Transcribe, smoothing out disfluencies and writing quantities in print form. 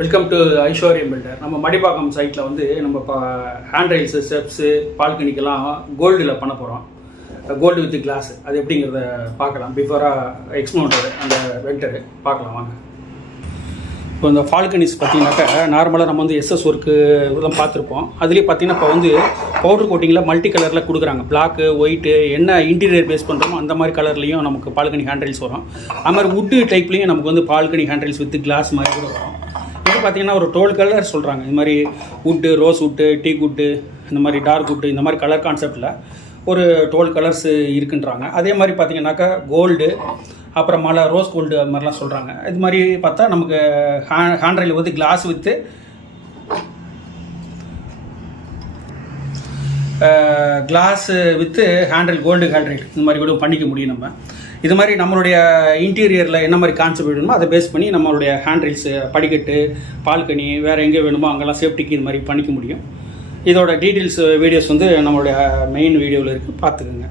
Welcome to ஐஸ்வர்யம் filter. நம்ம மடிப்பாக்கம் சைட்டில் வந்து நம்ம இப்போ ஹேண்ட் ரைல்ஸு ஸ்டெப்ஸு பால்கனிக்கெல்லாம் கோல்டில் பண்ண போகிறோம். கோல்டு வித் கிளாஸ் அது எப்படிங்கிறத பார்க்கலாம். பிஃபோராக எக்ஸ்ப்ளோர் அந்த வெல்டரு பார்க்கலாம் வாங்க. இப்போ இந்த ஃபால்கனிஸ் பார்த்தீங்கன்னாக்கா நார்மலாக நம்ம வந்து எஸ்எஸ் ஒர்க்கு இதெல்லாம் பார்த்துருப்போம். அதுலேயே பார்த்தீங்கன்னா இப்போ வந்து பவுடர் கோட்டிங்கில் மல்டி கலரில் கொடுக்குறாங்க. பிளாக்கு, ஒயிட்டு, என்ன இன்டீரியர் பேஸ் பண்ணுறோமோ அந்த மாதிரி கலர்லேயும் நமக்கு பால்கனி ஹேண்ட்ரைல்ஸ் வரும். அது மாதிரி வுட்டு டைப்லேயும் நமக்கு வந்து பால்கனி ஹேண்ட்ரைல்ஸ் வித் கிளாஸ் மாதிரி கூட வரும். இது பார்த்திங்கன்னா ஒரு 12 கலர் சொல்கிறாங்க. இது மாதிரி வுட்டு, ரோஸ் வுட்டு, டீக் வுட்டு, இந்த மாதிரி டார்க் வுட்டு, இந்த மாதிரி கலர் கான்செப்டில் ஒரு 12 கலர்ஸ் இருக்குன்றாங்க. அதே மாதிரி பார்த்திங்கனாக்கா கோல்டு, அப்புறம் மலை, ரோஸ் கோல்டு, அது மாதிரிலாம் சொல்கிறாங்க. இது மாதிரி பார்த்தா நமக்கு ஹேண்ட்ரைல் வந்து class with handrail gold handrail இந்த மாதிரி கூட பண்ணிக்க முடியும். நம்ம இது மாதிரி நம்மளுடைய இன்டீரியரில் என்ன மாதிரி கான்செப்ட் வேணுமோ அதை பேஸ் பண்ணி நம்மளுடைய ஹேண்ட்ரைல்ஸு, படிக்கட்டு, பால்கனி, வேறு எங்கே வேணுமோ அங்கெல்லாம் சேஃப்டிக்கு இது மாதிரி பண்ணிக்க முடியும். இதோட டீட்டெயில்ஸ் வீடியோஸ் வந்து நம்மளுடைய மெயின் வீடியோவில் இருக்குது, பார்த்துக்குங்க.